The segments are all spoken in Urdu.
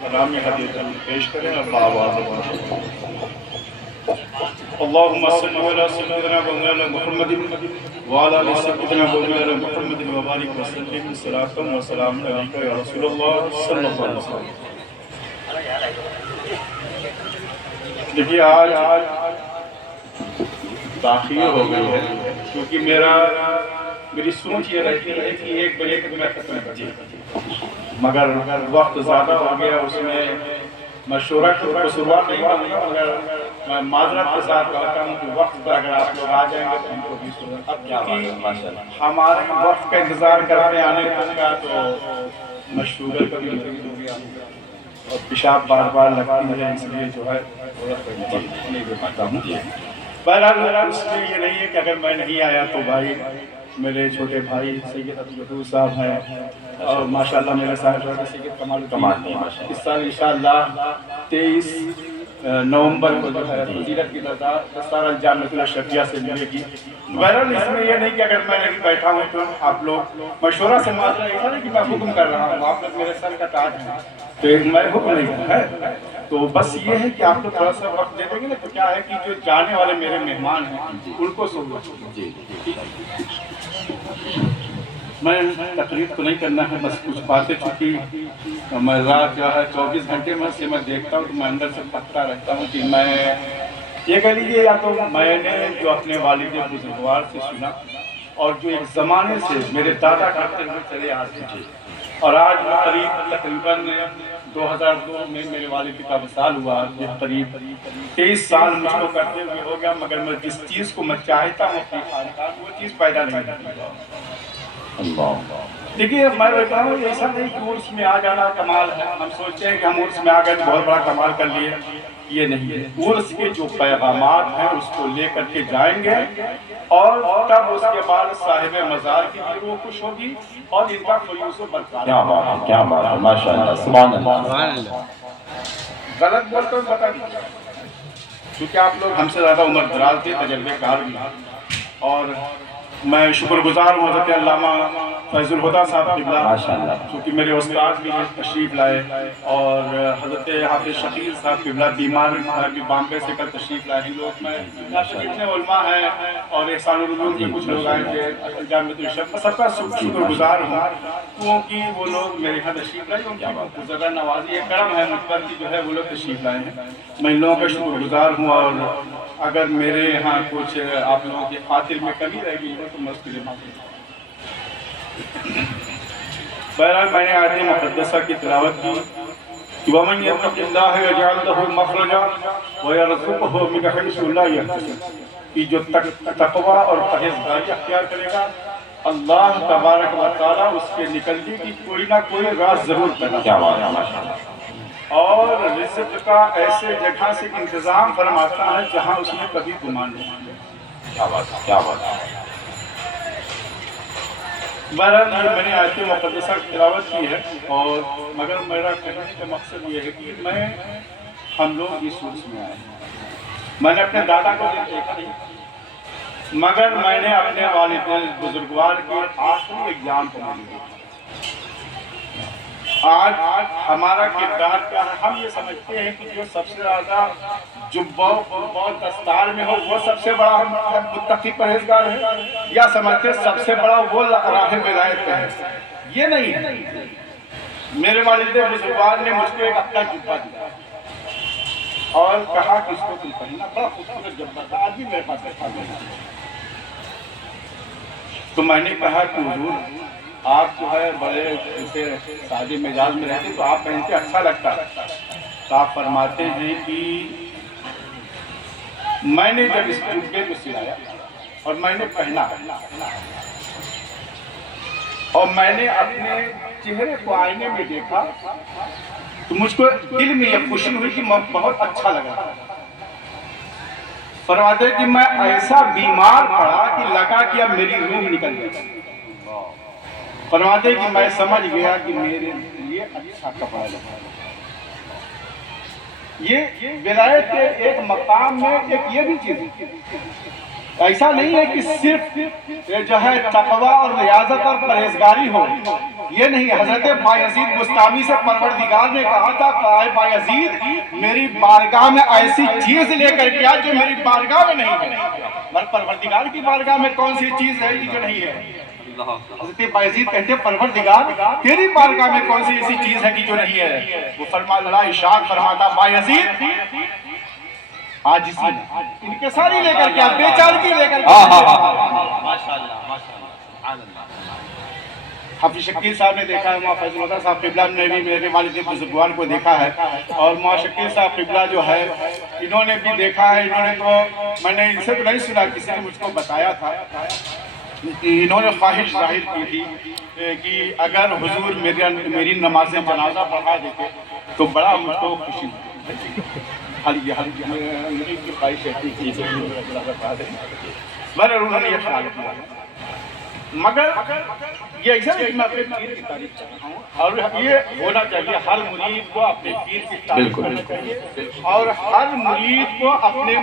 کلامی حدیث پیش کریں اور بآواز اللہم صلی علی سیدنا مولانا محمد وعلی آل سیدنا مولانا محمد وبارک وسلم صلاۃ و سلام علیک یا رسول اللہ صلی اللہ علیہ وسلم۔ دیکھیے آج تاخیر ہو گئی ہے کیونکہ میری سوچ یہ رہتی ہے کہ 1 بجے تک میں ختم کر دوں، مگر وقت زیادہ ہو گیا، اس میں مشورہ کی قصوروار نہیں بنی، مگر میں معذرت کے ساتھ کہتا ہوں کہ وقت پر اگر آپ لوگ آ جائیں گے تو ہم کو بھی سنیں۔ اب کیونکہ ہمارے وقت کا انتظار کرتے آنے تک کا تو میں شوگر کبھی ہو گیا اور پیشاب بار بار لگتی ہے، اس لیے جو ہے تھوڑا نہیں دے پاتا ہوں۔ بہرحال اس لیے یہ نہیں ہے کہ اگر میں نہیں آیا تو بھائی میرے چھوٹے بھائی سید عبدالغفور صاحب ہیں اور ماشاءاللہ میرے صاحب سید کمال الدین اس سال انشاءاللہ 23 نومبر کو جو ہے فضیلت کی دستار الجامعۃ الاشرفیہ سے ملے گی۔ بہرحال اس میں یہ نہیں کہ اگر میں نہیں بیٹھا ہوں تو آپ لوگ مشورہ سے معذرت، ایسا نہیں کہ میں حکم کر رہا ہوں، آپ لوگ میرے سر کا تاج ہیں تو میں حکم نہیں ہے، تو بس یہ ہے کہ آپ لوگ تھوڑا سا وقت دے دیں گے نا تو کیا ہے کہ جو جانے والے میرے مہمان ہیں ان کو سہولت ہوگی۔ میں تقریر تو نہیں کرنا ہے، بس کچھ باتیں چونکہ میں رات جو ہے 24 گھنٹے میں سے میں دیکھتا ہوں تو میں اندر سے پکتا رہتا ہوں کہ میں یہ کہہ لیجیے یا تو میں نے جو اپنے والد بزرگوار سے سنا اور جو ایک زمانے سے میرے دادا کرتے ہوئے چلے آتے ہیں، اور آج تقریباً 2002 میں میرے والد کا وصال ہوا، یہ قریب 23 سال مجھ کو کرتے ہوئے ہو گیا، مگر میں جس چیز کو میں چاہتا ہوں اپنی خاندان وہ چیز پیدا نہیں ہوتی۔ دیکھیے میں کہتا ہوں ایسا نہیں کہ عرس میں آ جانا کمال ہے، ہم سوچتے ہیں کہ ہم عرس میں آ گئے تو بہت بڑا کمال کر لیے، یہ نہیں ہے۔ عرس کے جو پیغامات ہیں اس کو لے کر کے جائیں گے اور تب اس کے بعد صاحب مزار کی بھی روح خوش ہوگی اور ان کا خلوص و برقرار۔ کیا بات ہے، ماشاءاللہ، سبحان اللہ۔ غلط بولتا ہوں بتا دیجیے، کیونکہ آپ لوگ ہم سے زیادہ عمر دراز تھے، تجربے کار بھی، اور میں شکر گزار ہوں حضرت علامہ فیض الہدیٰ صاحب قبلہ چونکہ میرے استاد بھی تشریف لائے، اور حضرت حافظ شکیل صاحب قبلہ بیمار بھی بامبے سے کل تشریف لائے ہیں لوگ، میں اتنے علماء ہیں اور احسان العلوم کے کچھ لوگ آئے تھے جامعۃ الاشرفیہ، سب کا شکر گزار ہوں کیونکہ وہ لوگ میرے یہاں تشریف لائے، ان کی ذرا نوازی ایک کرم ہے مجھ پر کہ جو ہے وہ لوگ تشریف لائے ہیں، میں ان لوگوں کا شکر گزار ہوں، اور اگر میرے یہاں کچھ آپ لوگوں کی خاطر میں کمی رہ گئی ہے تو میں اس کے لیے معافی۔ بہرحال میں نے آیت مقدسہ کی تلاوت کی کہ وَمَنْ يَتَّقِ اللَّهَ يَجْعَلْ لَهُ مَخْرَجًا وَيَرْزُقْهُ مِنْ حَيْثُ لَا يَحْتَسِبُ، کہ جو تقویٰ اور پرہیزگاری اختیار کرے گا اللہ تبارک و تعالیٰ اس کے نکلنے کی کوئی نہ کوئی راہ ضرور پیدا کرے گا، اور رزق کا ایسے جگہ سے انتظام فرماتا ہے جہاں اس نے کبھی گمان نہیں کیا۔ کیا بات ہے، کیا بات ہے۔ بہرحال میں نے آیت مقدسہ کی تلاوت کی ہے، اور مگر میرا کہنے کا مقصد یہ ہے کہ ہم لوگ اس عرس میں آئے ہیں، میں نے اپنے دادا کو دیکھا نہیں، مگر میں نے اپنے والد بزرگوار کے آخری ایگزام کو نہیں دیکھا۔ آج ہمارا کردار کیا ہے؟ ہم یہ سمجھتے ہیں کہ جو سب سے زیادہ جبہ و دستار میں ہو وہ سب سے بڑا متقی پرہیزگار ہے، یا سمجھتے ہیں سب سے بڑا وہ راہ ولایت پہ ہے؟ یہ نہیں ہے۔ میرے والد بزرگوار نے مجھ کو ایک اپنا جبہ دیا اور کہا کہ اس کو تم پہننا، بڑا خوبصورت جبہ تھا، آج بھی میرے پاس رکھا ہوا ہے۔ تو میں نے کہا کہ حضور آپ جو ہے بڑے اسے سادے مزاج میں رہتے تو آپ پہنتے اچھا لگتا، تو آپ فرماتے ہیں کہ میں نے جب اس جبے کو سلایا اور میں نے پہنا اور میں نے اپنے چہرے کو آئینے میں دیکھا تو مجھ کو دل میں یہ خوشی ہوئی کہ بہت اچھا لگا۔ فرماتے ہیں کہ میں ایسا بیمار پڑا کہ لگا کہ اب میری روح نکل گئی۔ فرماتے ہیں کہ میں سمجھ گیا کہ میرے لیے اچھا کپڑا لگا۔ یہ ولایت کے ایک مقام میں ایک یہ بھی چیز ہے، ایسا نہیں ہے کہ صرف جو ہے تقویٰ اور ریاضت اور پرہیزگاری ہو، یہ نہیں. حضرت بایزید بستامی سے پروردگار نے کہا تھا کہ بایزید میری بارگاہ میں ایسی چیز لے کر کے آ جو میری بارگاہ میں نہیں ہے. مگر پروردگار کی بارگاہ میں کون سی چیز ہے جو نہیں ہے؟ حضرت بایزید کہتے ہیں پروردگار تیری بارگاہ میں کون سی ایسی چیز ہے کہ جو نہیں ہے؟ وہ اللہ ارشاد فرماتا بایزید آج اسی ان کے ساری لے کر کے آپ بیچارگی لے کر کے حافظ شکیل صاحب نے دیکھا ہے، مولانا فیض الرحمن صاحب قبلہ نے بھی میرے والد بزرگوار کو دیکھا ہے، اور مولانا شکیل صاحب قبلہ جو ہے انہوں نے بھی دیکھا ہے. انہوں نے تو میں نے ان سے تو نہیں سنا، کسی نے مجھ کو بتایا تھا. انہوں نے خواہش ظاہر کی تھی کہ اگر حضور میری نماز جنازہ پڑھا دیتے تو بڑا مجھ کو خوشی ہوتی. میری کی خواہش ہے مگر انہوں نے یہ خیال کیا. مگر یہ ایسا ہے کہ میں اپنے پیر کی تعریف کرتا ہوں، اور یہ ہونا چاہیے ہر مرید کو اپنے پیر کی تعریف کرنا چاہیے، اور ہر مرید کو اپنے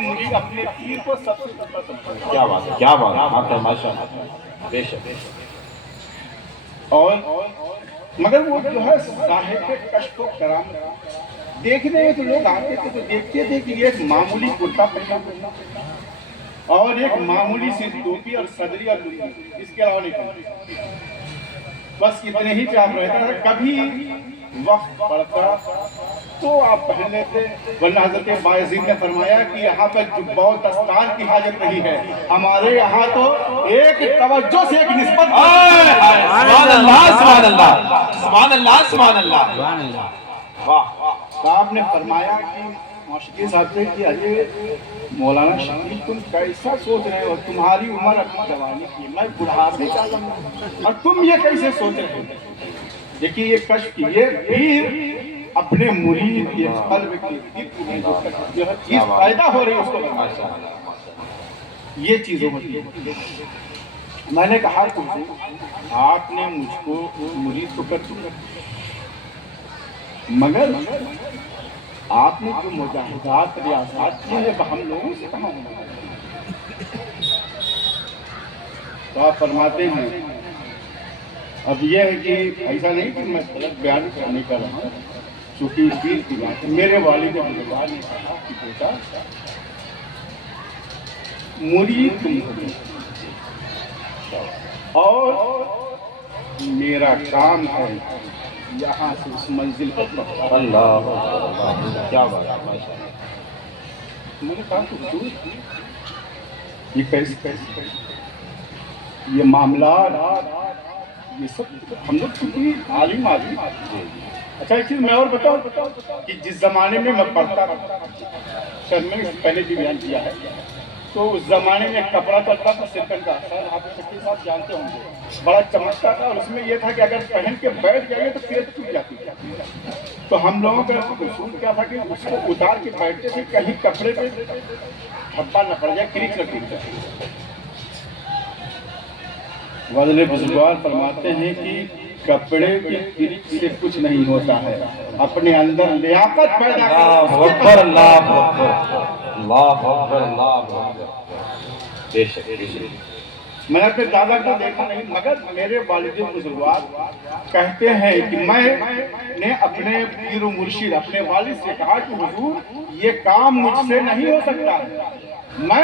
پیر کو سب سے پسند کرنا چاہیے. کیا بات ہے، کیا بات ہے، ماشاءاللہ، بے شک. اور مگر وہ جو ہے صاحب کشف و کرامت دیکھنے میں تو لوگ آتے تھے تو دیکھتے تھے کہ یہ ایک معمولی کرتا پجامہ اور ایک معمولی سی ٹوپی اور صدری اور لنگی، اس کے علاوہ نہیں، بس اتنے ہی پہ آپ رہتے تھے. کبھی وقت پڑتا تو آپ پہن لیتے، ورنہ حضرت بایزید نے فرمایا کہ یہاں پر جبہ و دستار کی حاجت نہیں ہے، ہمارے یہاں تو ایک توجہ سے ایک نسبت. سبحان اللہ، سبحان اللہ، سبحان اللہ، سبحان اللہ. صاحب نے فرمایا کہ موشقی صاحب سے کہ اجے مولانا شکیل تم کیسا سوچ رہے ہو، تمہاری عمر اپنی جوانی کی، میں بڑھاپے کا لمحہ ہوں اور تم یہ کیسے سوچ رہے ہو. دیکھیے یہ کشف، یہ پیر اپنے مرید کے قلب کی دل میں جو ہے چیز پیدا ہو رہی ہے اس کو یہ چیزیں ہوتی ہیں. میں نے کہا کہ آپ نے مجھ کو مرید تو کر دیا، مگر آپ نے جو مجاہدات ریاضات کی ہیں وہ ہم لوگوں سے کہاں ہونا. تو آپ فرماتے ہیں اب یہ ہے کہ ایسا نہیں کہ میں غلط بیان نہیں کر رہا ہوں، چونکہ پیر کی بات ہے. میرے والد بزرگوار نے کہا کہ بیٹا مرید تم ہو اور میرا کام ہے یہاں سے اس منزل پر پہنچانا. اللہ، کیا بات ہے، ماشاءاللہ. میں نے کہا کہ حضور یہ کیسے یہ معاملات یہ سب ہم لوگ چونکہ عالم آدمی. اچھا ایک چیز میں اور بتاؤں کہ جس زمانے میں پڑھتا تھا، شاید میں نے پہلے بھی بیان کیا ہے، تو اس زمانے میں کپڑا چلتا تھا سرکن کا، شاید حافظ شکیل صاحب جانتے ہوں گے، بڑا چمکتا تھا، اور اس میں یہ تھا کہ اگر پہن کے بیٹھ جائے تو پھر ٹوٹ جاتی تھی. تو ہم لوگوں کا اصول کیا تھا کہ اس کو اتار کے بیٹھتے تھے کہیں کپڑے پہ دھبا نہ پڑ جائے، کریک نہ ٹوٹ جائے. والد بزرگوار فرماتے ہیں کہ کپڑے کی کریک سے کچھ نہیں ہوتا ہے، اپنے اندر لیاقت پیدا اکبر، اللہ اکبر، اللہ اکبر، اللہ اکبر. بے شک، بے شک. میں نے اپنے دادا کو دیکھا نہیں، مگر میرے والد بزرگوار کہتے ہیں کہ میں نے اپنے پیر و مرشد اپنے والد سے کہا کہ حضور یہ کام مجھ سے نہیں ہو سکتا، میں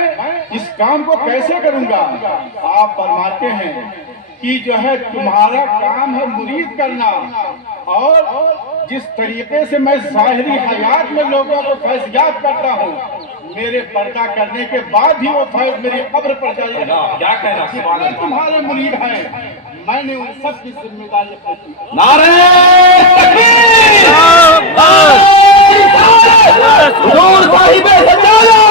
اس کام کو کیسے کروں گا. آپ فرماتے ہیں کہ جو ہے تمہارا کام ہے مرید کرنا، اور جس طریقے سے میں ظاہری حیات میں لوگوں کو فیضیاب کرتا ہوں، میرے پردہ کرنے کے بعد بھی وہ فیض میری قبر پر جائے گا. کیا کہنا، سبحان اللہ. تمہارے مرید ہیں، میں نے ان سب کی ذمہ داری اپنی کی. نعرہ تکبیر، حضور صاحب سجادہ،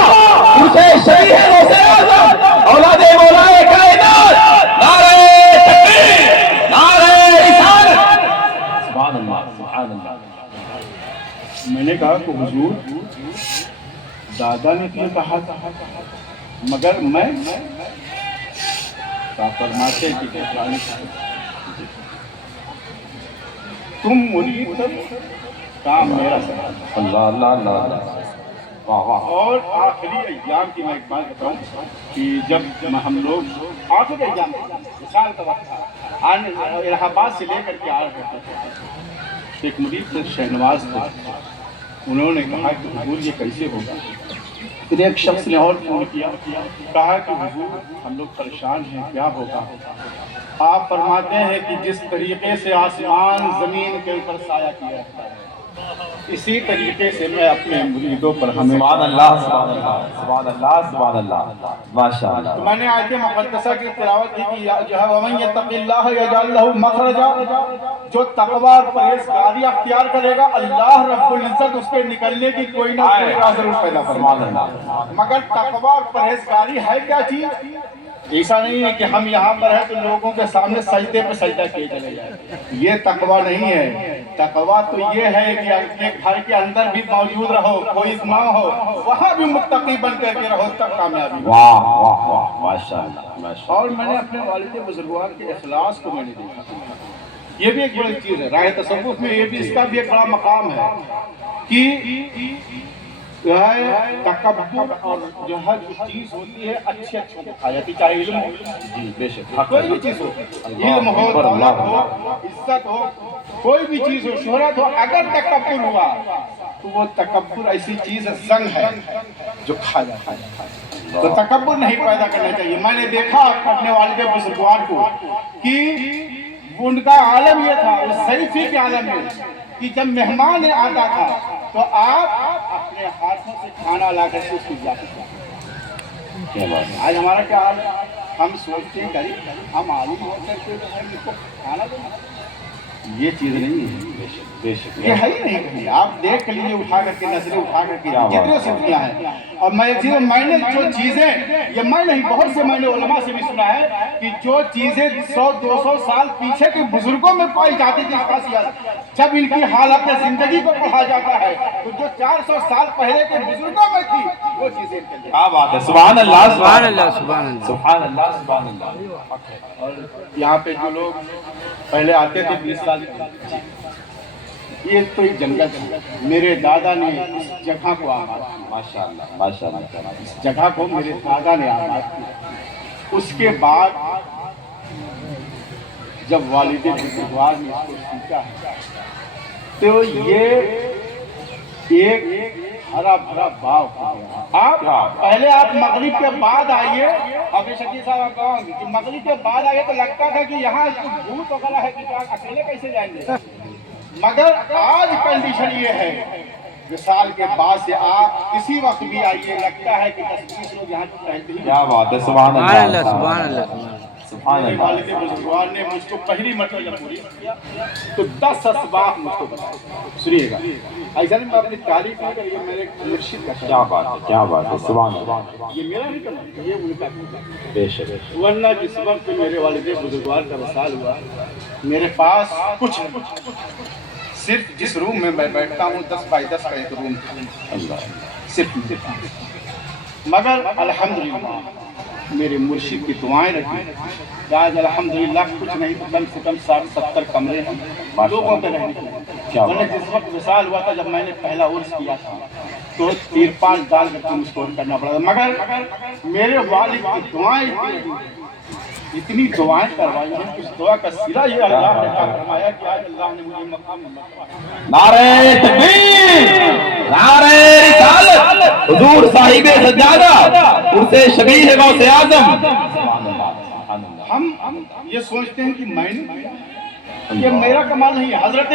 اسے شریح روز اعظم، اولاد مولا کائنات، نعرہ تکبیر، نعرہ رسالت. سبحان اللہ، سبحان اللہ. میں نے کہا کہ حضور دادا نے کیوں کہا تھا، مگر میں فرماتے کہ تم مرید کام میرا سر. اللہ، اللہ، اللہ. واہ واہ اور آخری ایام کی میں ایک بات بتاؤں کہ جب ہم لوگ آخری ایام مثال کا وقت تھا، الہ آباد سے لے کر کے آ رہے تھے، ایک مرید تھے شہنواز تھے، انہوں نے کہا کہ حضور یہ کیسے ہوگا؟ پھر ایک شخص نے اور فون کیا، کہا کہ حضور ہم لوگ پریشان ہیں، کیا ہوگا؟ آپ فرماتے ہیں کہ جس طریقے سے آسمان زمین کے اوپر سایہ کیا رہتا ہے، اسی طریقے سے میں اپنے مریدوں پر ہمیں سبحان اللہ سبحان اللہ سبحان اللہ سبحان اللہ ماشاء تو اللہ میں نے آیت مقدسہ کی تلاوت کی کہ جو ہے وَمَن يَتَّقِ اللَّهَ يَجْعَل لَّهُ مَخْرَجًا، جو تقوی اور پرہیزگاری اختیار کرے گا اللہ رب العزت اس کے نکلنے کی کوئی نہ کوئی راہ ضرور پیدا سبحان فرمائے گا۔ اللہ مگر تقوی اور پرہیزگاری ہے کیا چیز؟ ایسا نہیں ہے کہ ہم یہاں پر ہیں تو لوگوں کے سامنے سجدے پہ سجدہ کیے چلے جائیں، یہ تقوی نہیں ہے۔ تقوی تو یہ ہے کہ اپنے گھر کے اندر بھی موجود رہو، کوئی نہ ہو، وہاں بھی متقی بن کر کے رہو، تب کامیابی۔ واہ واہ واہ ماشاء اللہ ماشاء اور میں نے اپنے والد بزرگوار کے اخلاص کو میں نے دیکھا، یہ بھی ایک بڑی چیز ہے راہ تصوف میں، یہ بھی اس کا بھی ایک بڑا مقام ہے کہ جو ہے تکبر اور جو ہے جو چیز ہوتی ہے اچھی اچھی دکھائی جاتی، چاہے علم ہو، جی بے شک کوئی بھی چیز ہو، علم ہو، دولت ہو، عزت ہو، کوئی بھی چیز ہو، شہرت ہو، اگر تکبر ہوا تو وہ تکبر ایسی چیز زنگ ہے جو کھا جاتا ہے، تو تکبر نہیں پیدا کرنا چاہیے۔ میں نے دیکھا اپنے والد بزرگوار کو کہ ان کا عالم یہ تھا، اس ضعیفی کے عالم میں، کہ جب مہمان آتا تھا تو آپ اپنے ہاتھوں سے کھانا لا کر کے اس کی اجازت کرتے۔ کیا بات ہے آج ہمارا کیا حال ہے؟ ہم سوچتے ہیں کہ ہم عالم ہو کر کے جو ہے اس کو کھانا دیں، یہ چیز نہیں ہے، بے شک یہ ہے ہی نہیں کہیں۔ آپ دیکھ لیجیے اٹھا کر کے نظریں اٹھا کر کے جتنے صدیاں ہیں، اور میں نے جو چیزیں، یہ میں نہیں بہت سے میں نے علماء سے بھی سنا ہے کہ جو چیزیں 100-200 سال پیچھے کے بزرگوں میں پائی جاتی تھی خاصیت، جب ان کی حالت زندگی کو پڑھا جاتا ہے تو جو 400 سال پہلے کے بزرگوں میں تھی وہ چیزیں کیا بات ہے سبحان اللہ سبحان اللہ سبحان اللہ سبحان اللہ سبحان اللہ اور یہاں پہ جو لوگ پہلے آتے تھے 20 سال پہلے، یہ تو ایک جنگل تھا، میرے دادا نے اس جگہ کو آباد کیا، ماشاء اللہ ماشاء اللہ اس جگہ کو میرے دادا نے آباد کیا۔ اس کے بعد جب والد بزرگوار نے اس کو سیکھا ہے تو یہ ایک ہرا بھرا باغ ہو گیا۔ آپ پہلے آپ مغرب کے بعد آئیے، حافظ شکیل صاحب آپ کہوں گے کہ مغرب کے بعد آئیے تو لگتا تھا کہ یہاں بھوت وغیرہ ہے کہ آپ اکیلے کیسے جائیں گے، مگر آج کنڈیشن یہ ہے وصال کے بعد سے آپ کسی وقت بھی آئیے، لگتا ہے کہ 10-20 لوگ یہاں ٹہلتے ہی۔ کیا بات ہے سبحان سبحان اللہ اللہ سبحان اللہ سبحان میرے اللہ والد بزرگوار نے مجھ کو پہلی مرتبہ جب مرید کیا تو 10 اسباق مجھ کو بتائے، سنیے گا ایسا نہیں میں اپنی تعریف نہیں کر، یہ میرے مرشد کا کیا بات ہے کیا بات ہے سبحان اللہ یہ میرا نہیں کرنا، یہ ان کا کرنا۔ بے شک ورنہ جس وقت میرے والد بزرگوار کا وصال ہوا میرے پاس کچھ نہیں، صرف جس روم میں میں بیٹھتا ہوں 10 بائی 10 کا ایک روم تھا، اللہ صرف مگر الحمدللہ میرے مرشد کی دعائیں رکھی کہ آج الحمدللہ کچھ نہیں تو کم سے کم 60-70 کمرے ہیں لوگوں کے رہنے کے۔ ورنہ جس وقت وصال ہوا تھا جب میں نے پہلا عرس کیا تھا تو تیرپال ڈال کر کے مجھ کو کرنا پڑا تھا، مگر میرے والد کی دعائیں اتنی دعائیں کروائی ہیں، اس دعا کا صلہ یہ اللہ نے فرمایا کہ آج اللہ نے مجھے مقام نعرہ تکبیر نعرہ رسالت حضور صاحب سجادہ عرس شبیہ غوث اعظم سبحان اللہ سبحان اللہ ہم یہ سوچتے ہیں کہ میں نے یہ میرا کمال نہیں ہے۔ حضرت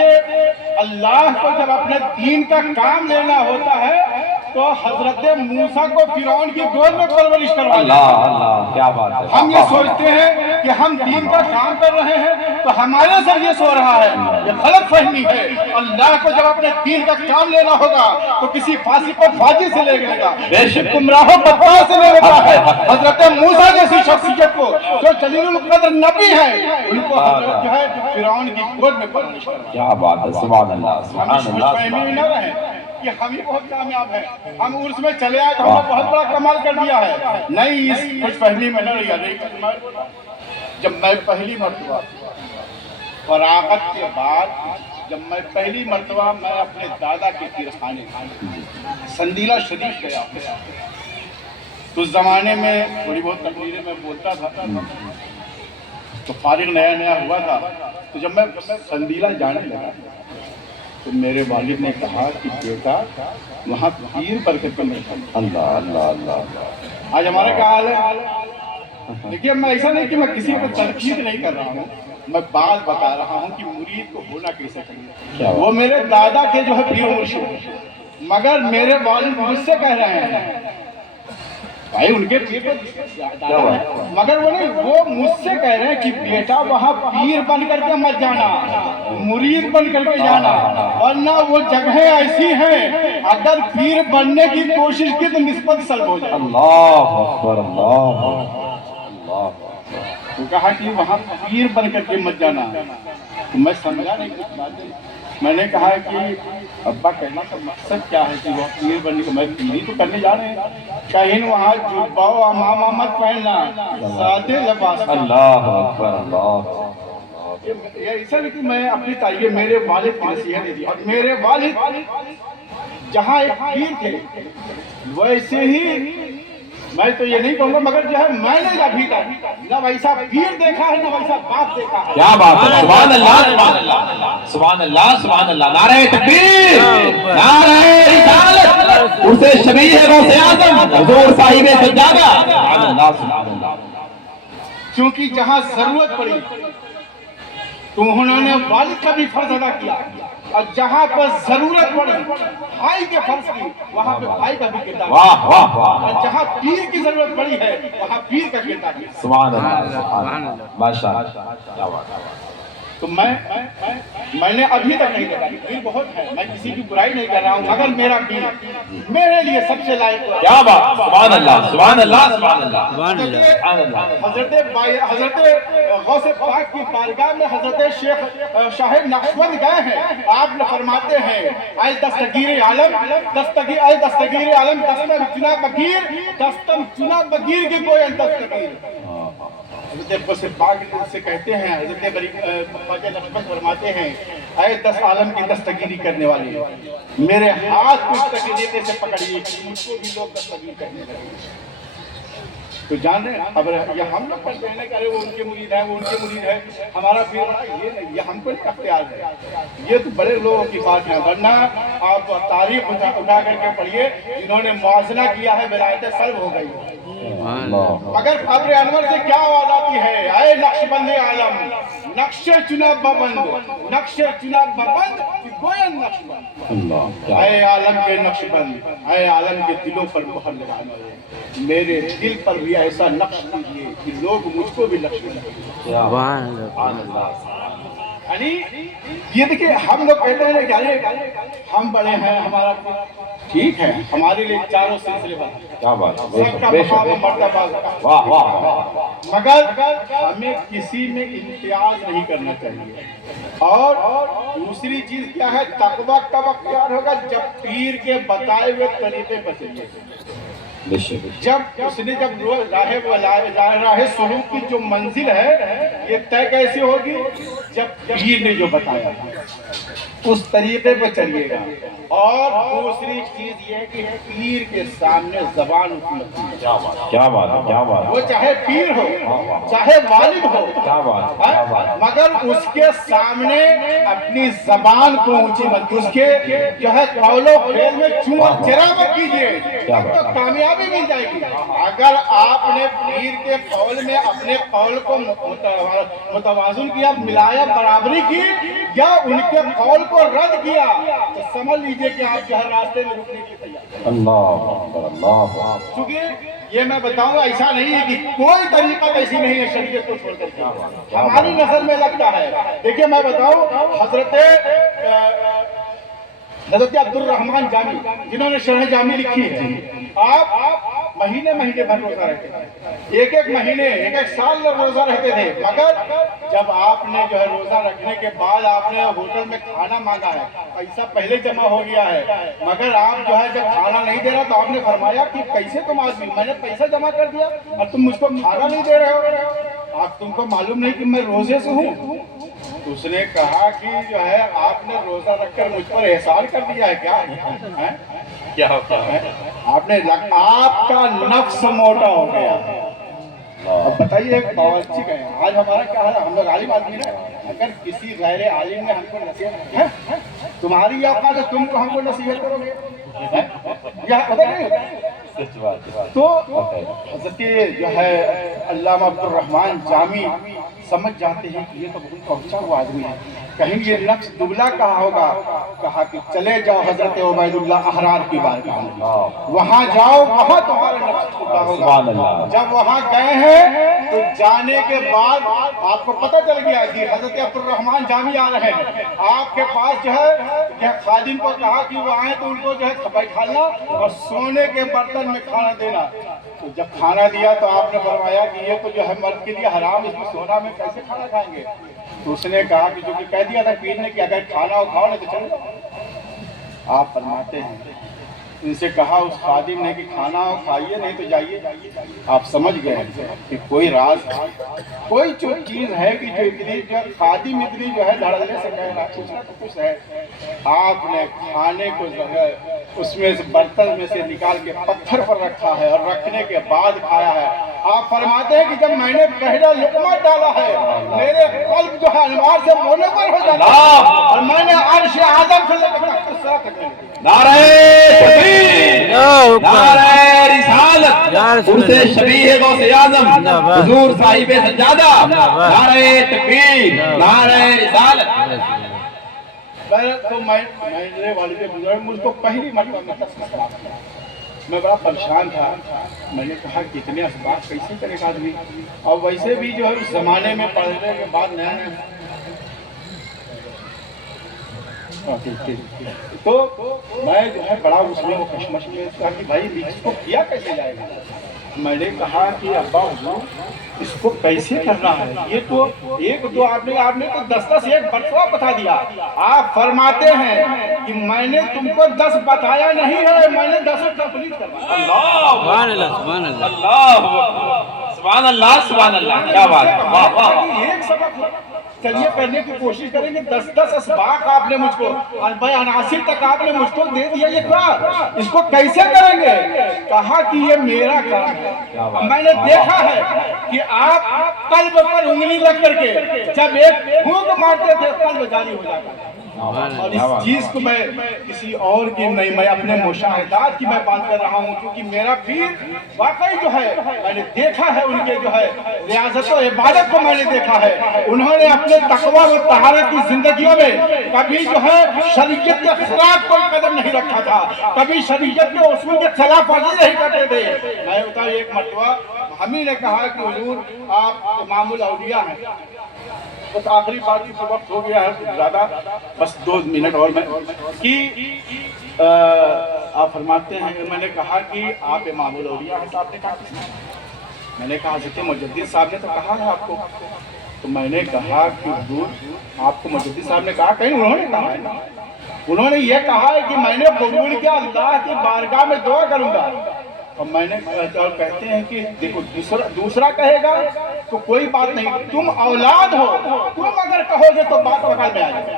اللہ کو جب اپنے دین کا کام لینا ہوتا ہے تو حضرت موسیٰ کو فرعون کی گود میں پرورش کروایا۔ اللہ اللہ کیا بات ہے ہم یہ سوچتے ہیں کہ ہم دین کا کام کر رہے ہیں تو ہمارے ذریعے سو رہا ہے، یہ غلط فہمی ہے۔ اللہ کو جب اپنے دین کا کام لینا ہوگا تو کسی فاسق و فاجر سے لے لے گا، بے شک گمراہ و بدکار سے لے لیتا ہے۔ حضرت موسیٰ جیسی شخصیت کو جو جلیل القدر نبی ہے ان کو حضرت جو ہے فرعون کی گود میں پرورش کروایا۔ کیا بات ہے سبحان اللہ ہم سبحان اس خوش اللہ فہمی میں نہ رہیں کہ ہم ہی بہت کامیاب ہیں، ہم عرس میں چلے آئے تو ہم نے بہت بڑا کمال کر دیا ہے، نہیں اس خوش فہمی میں نہ رہیے۔ جب میں پہلی مرتبہ فراغت کے بعد جب میں پہلی مرتبہ میں اپنے دادا کے تیرخانے سندیلا شریف گیا. تو اس زمانے میں تھوڑی بہت تقریریں میں بولتا تھا, تو فارغ نیا نیا ہوا تھا. تو جب میں سندیلا جانے لگا تو میرے والد نے کہا کہ بیٹا وہاں پیر برکت میں اللہ اللہ اللہ. آج ہمارا کیا حال ہے؟ دیکھیے میں ایسا نہیں کہ میں کسی کو تنقید نہیں کر رہا ہوں, میں بات بتا رہا ہوں کہ مرید کو ہونا کیسے چاہیے. وہ میرے دادا کے جو ہے پیر مرشد, مگر میرے والد مجھ سے کہہ رہے ہیں بھائی ان کے پیر دادا ہے, مگر وہ نہیں, وہ مجھ سے کہہ رہے ہیں کہ بیٹا وہاں پیر بن کر کے مت جانا, مرید بن کر کے جانا, ورنہ وہ جگہیں ایسی ہیں اگر پیر بننے کی کوشش کی تو نسبت سلب ہو جائے. اللہ اکبر اللہ اللہ. تو کہا کہ وہاں پیر بن کر کے مت جانا. تو میں سمجھا نہیں کچھ باتیں. میں نے کہا کہ ابا کہنا کا مقصد کیا ہے کہ وہ پیر بننے کو, میں پیری تو کرنے جا رہے ہیں, کہیں وہاں جبہ و امامہ مت پہننا, سادے لباس. اللہ اکبر اللہ. یہ ایسا نہیں کہ میں اپنی تعلیم, میرے والد کی نصیحت دی, اور میرے والد جہاں ایک پیر تھے ویسے ہی, میں تو یہ نہیں کہوں گا مگر جو ہے میں نے ابھی تک نہ ویسا پیر دیکھا ہے نہ ویسا باپ دیکھا ہے. کیا بات ہے, سبحان اللہ سبحان اللہ سبحان اللہ سبحان اللہ. نعرہ تکبیر, نعرہ رسالت, اسے شبیہ غوث اعظم حضور صاحب سجادہ. سبحان اللہ سبحان اللہ. کیونکہ جہاں ضرورت پڑی تو انہوں نے والد کا بھی فرض ادا کیا, اور جہاں پر ضرورت پڑی بھائی کے فرض کی وہاں پہ بھائی کا بھی کردار, واہ واہ واہ. اور جہاں پیر کی ضرورت پڑی ہے وہاں پیر کا کردار کیا. سبحان اللہ سبحان اللہ ماشاء اللہ. کیا بات ہے. تو میں نے ابھی تک نہیں دیکھا. پیر بہت ہے, میں کسی کی برائی نہیں کر رہا ہوں, مگر میرا پیر میرے لیے سب سے لائق ہے. کیا بات, سبحان اللہ سبحان اللہ سبحان اللہ سبحان اللہ. حضرت غوث پاک کی بارگاہ میں حضرت شیخ شاہ نقشبند گئے ہیں. آپ نے فرماتے ہیں اے دستگیر عالم, اے دستگیر عالم, دستم چنا بگیر, دستم چنا بگیر کی کوئی دستگیر. حضرت غوث پاک سے کہتے ہیں, حضرت خواجہ نقشبند فرماتے ہیں اے 10 عالم کی دستگیری کرنے والے, میرے ہاتھ کو اس طریقے سے پکڑیے کہ مجھ کو بھی لوگ دستگیر کرنے لگے. تو جان رہے ہیں خبر ہے, یہ ہم لوگ پڑھتے ہیں کہ ارے وہ ان کے مرید ہیں, وہ ان کے مرید ہیں, ہمارا پیر یہ نہیں, یہ ہم کو نہیں اختیار ہے. یہ تو بڑے لوگوں کی بات ہے, ورنہ آپ تاریخ اٹھا کر کے پڑھیے جنہوں نے موازنہ کیا ہے ولایتیں سلب ہو گئی. مگر قبر انور سے کیا آواز آتی ہے, اے نقشبند عالم, نقش چنا ببند, نقش چنا ببند گوین نقشبند. اے عالم کے نقشبند, اے عالم کے دلوں پر مہر لگانے والے, میرے دل پر بھی ایسا نقش کیجیے کہ لوگ مجھ کو بھی نقش لگائیں. سبحان اللہ. یعنی یہ دیکھیں ہم لوگ کہتے ہیں کہ ہم بڑے ہیں, ہمارا ٹھیک ہے, ہمارے لیے چاروں سلسلے بند, کیا بات, سب کا مقام و مرتبہ, واہ واہ. مگر ہمیں کسی میں امتیاز نہیں کرنا چاہیے. اور دوسری چیز کیا ہے, تقویٰ کب اختیار ہوگا, جب پیر کے بتائے ہوئے طریقے پر چلیے. جب اس نے جب راہ سلوک کی جو منزل ہے یہ طے کیسی ہوگی, جب پیر نے جو بتایا اس طریقے پہ چلیے گا. اور دوسری چیز یہ کہ پیر کے سامنے زبان اٹھتی ہے. کیا بات ہے, کیا بات, وہ چاہے پیر ہو چاہے والد ہو, کیا بات, مگر اس کے سامنے اپنی زبان کو اونچی مت, اس کے جو ہے قول و فعل میں چون چرا مت کیجیے, تو کامیابی مل جائے گی. اگر آپ نے پیر کے قول میں اپنے قول کو متوازن کیا, ملایا, برابری کی, یا ان کے قول کو رد کیا, تو سمجھ لیجئے کہ آپ جو ہے راستے میں رکنے کے تیار. اللہ اللہ. چونکہ یہ میں بتاؤں ایسا نہیں ہے کہ کوئی طریقہ ایسی نہیں ہے شریعت کو چھوڑ کر کے, ہماری نظر میں لگتا ہے. دیکھیے میں بتاؤں, حضرت عبد الرحمن جامی جنہوں نے شرح جامی لکھی ہے, آپ مہینے بھر روزہ رہتے تھے, ایک مہینے ایک سال روزہ رہتے تھے. مگر جب آپ نے جو ہے روزہ رکھنے کے بعد آپ نے ہوٹل میں کھانا مانگا ہے, پیسہ پہلے جمع ہو گیا ہے, مگر آپ جو ہے جب کھانا نہیں دے رہا تو آپ نے فرمایا کہ کیسے تم آدمی, میں نے پیسہ جمع کر دیا اور تم مجھ کو کھانا نہیں دے رہے ہو, آپ تم کو معلوم نہیں کہ میں روزے سے ہوں. اس نے کہا کہ جو ہے آپ نے روزہ رکھ کر مجھ پر احسان کر دیا ہے کیا ہیں؟ کیا ہوتا ہے آپ نے آپ کا نفس موٹا ہو گیا ہے۔ اب بتائیے ایک باورچی کا ہے، آج ہمارا کیا حال ہے، ہم لوگ عالم آدمی نا، اگر کسی غیر عالم نے ہم کو نصیحت تمہاری اوقات ہے تم کو ہم کو نصیحت کرو گے یا تو حضرت جو ہے علامہ عبدالرحمن جامی سمجھ جاتے ہیں کہ یہ تو بہت پہنچا ہوا آدمی ہے، کہیں یہ نقش دبلا کہا ہوگا، کہا کہ چلے جاؤ حضرت عبید اللہ احرار کی بارگاہ میں، وہاں جاؤ وہاں تمہارا نقش دبلا ہوگا۔ جب وہاں گئے ہیں تو جانے کے بعد آپ کو پتہ چل گیا کہ حضرت عبدالرحمن جامی آ رہے ہیں، آپ کے پاس جو ہے خادم کو کہا کہ وہ آئیں تو ان کو جو ہے بیٹھانا اور سونے کے برتن میں کھانا دینا۔ تو جب کھانا دیا تو آپ نے فرمایا کہ یہ تو جو ہے مرد کے لیے حرام، اس میں سونا میں کیسے کھانا کھائیں گے؟ تو اس نے کہا کہ جو کہ کہہ دیا تھا پیر نے کہ اگر کھانا ہو کھاؤ نہیں تو چلو جاؤ۔ آپ فرماتے ہیں ان سے کہا اس خادم نے کہ کھانا ہو کھائیے نہیں تو جائیے۔ آپ سمجھ گئے کہ کوئی راز ہے، کوئی جو چیز ہے کہ جو اتنی جو خادم اتنی جو ہے دھڑلے سے کہہ رہا کچھ نہ کچھ ہے۔ آپ نے کھانے کو جو ہے اس میں سے برتن میں سے نکال کے پتھر پر رکھا ہے اور رکھنے کے بعد کھایا ہے۔ آپ فرماتے ہیں کہ جب میں نے پہلا لقمہ ڈالا ہے میرے قلب جو ہے انوار سے منور ہو جاتا ہے اور میں نے عرش اعظم سے لے کر تخت تک نعرہ تکبیر، نعرہ رسالت، عرص شبیہ غوث اعظم حضور صاحب سجادہ، نعرہ تکبیر، نعرہ رسالت۔ تو میرے والد بزرگ مجھ کو پہلی مرتبہ میں تسکت کیا، میں بڑا پریشان تھا۔ میں نے کہا کہ اتنے اسباب کیسے کرے گا آدمی، اور ویسے بھی جو ہے اس زمانے میں پڑھنے کے بعد نیا نیا تو میں جو ہے بڑا اس میں وہ کشمش میں کہا کہ بھائی اس کو کیا کیسے جائے گا؟ میں نے کہا کہ ابا حضور اس کو کیسے کرنا ہے، یہ تو ایک دو آپ نے تو 10 ایک بتوا بتا دیا۔ آپ فرماتے ہیں کہ میں نے تم کو 10 بتایا نہیں ہے، میں نے 10 کمپلیٹ کروایا۔ سبحان اللہ سبحان اللہ سبحان اللہ سبحان اللہ، کیا بات ہے، واہ واہ۔ ایک سبق چلیے کرنے کی کوشش کریں گے، 10 اسباق آپ نے مجھ کو عناصر تک آپ نے مجھ کو دے دیا، یہ کیا اس کو کیسے کریں گے؟ کہا کہ یہ میرا کام ہے، میں نے دیکھا ہے کہ آپ قلب پر انگلی رکھ کر کے جب ایک پھونک مارتے تھے قلب جاری ہو جاتا ہے، اور اس چیز کو میں کسی اور کی نہیں، میں اپنے مشاہدات کی میں بات کر رہا ہوں، کیونکہ میرا پیر واقعی جو ہے میں نے دیکھا ہے ان کے جو ہے ریاضت و عبادت کو میں نے دیکھا ہے، انہوں نے اپنے تقویٰ و طہارت کی زندگیوں میں کبھی جو ہے شریعت کے خلاف کوئی قدم نہیں رکھا تھا، کبھی شریعت کے اصول کے خلاف ورزی نہیں کرتے تھے۔ میں بتاؤں ایک مرتبہ ہمیں نے کہا کہ حضور آپ امام الاولیاء ہیں، بس آخری بات کی وقت ہو گیا ہے زیادہ، بس 2 منٹ اور میں کہ آپ فرماتے ہیں، میں نے کہا کہ آپ امام الاولیاء ہیں، تو آپ نے کہا کس نے؟ میں نے کہا حضرت مجدد صاحب نے تو کہا ہے آپ کو، تو میں نے کہا کہ حضور آپ کو مجدد صاحب نے کہا، کہیں انہوں نے کہا ہے نا، انہوں نے یہ کہا ہے کہ میں نے قبول کیا اللہ کی بارگاہ میں دعا کروں گا، اور میں نے اور کہتے ہیں کہ دیکھو دوسرا کہے گا تو کوئی بات نہیں، تم اولاد ہو، تم اگر کہو گے تو بات پکڑ میں آ جائے گی۔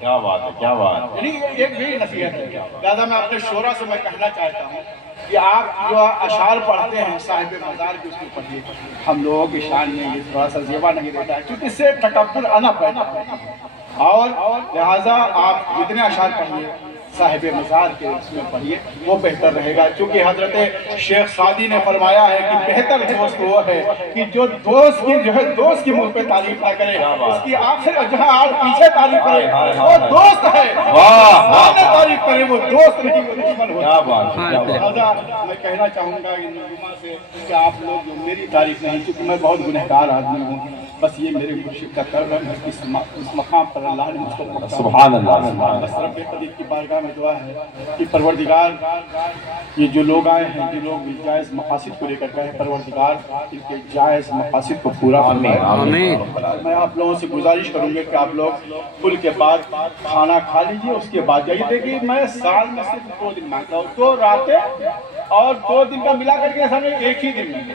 کیا بات ہے، کیا بات ہے۔ یعنی ایک بھی نصیحت ہے، لہٰذا میں اپنے شعرا سے میں کہنا چاہتا ہوں کہ آپ جو اشعار پڑھتے ہیں صاحب مزار کی اس کو پڑھیے، ہم لوگوں کی شان میں یہ تھوڑا سا زیبا نہیں دیتا ہے، کیونکہ اس سے تکبر آنا پیدا ہے، اور لہٰذا آپ جتنے اشعار پڑھیے صاحب مزار کے اس میں پڑھیے وہ بہتر رہے گا، کیونکہ حضرت شیخ سعدی نے فرمایا ہے کہ بہتر دوست وہ ہے کہ جو دوست کی جو ہے دوست کی منہ پہ تعریف نہ کرے، اس کی آخر جہاں آپ پیچھے تعریف کرے وہ دوست ہے، سامنے تعریف کرے وہ دوست نہیں، وہ دشمن ہوتا ہے۔ لہٰذا میں کہنا چاہوں گا ان لوگوں سے کہ آپ لوگ میری تعریف نہیں، کیونکہ میں بہت گنہگار آدمی ہوں، بس یہ میرے مرشد کا کرم ہے، اس مقام پر اللہ نے مجھ کو پہنچایا۔ سبحان اللہ، بس رب قدیر کی بارگاہ میں دعا ہے کہ پروردگار یہ جو لوگ آئے ہیں، جو لوگ جائز مقاصد کو لے کر گئے ہیں، پروردگار ان کے جائز مقاصد کو پورا فرمائے۔ آمین۔ میں آپ لوگوں سے گزارش کروں گا کہ آپ لوگ پل کے بعد کھانا کھا لیجیے، اس کے بعد جائیے۔ دیکھیے میں سال میں صرف 2 دن مانگتا ہوں، 2 راتیں اور 2 دن کا ملا کر کے سمجھے ایک ہی دن میں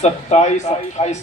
27-28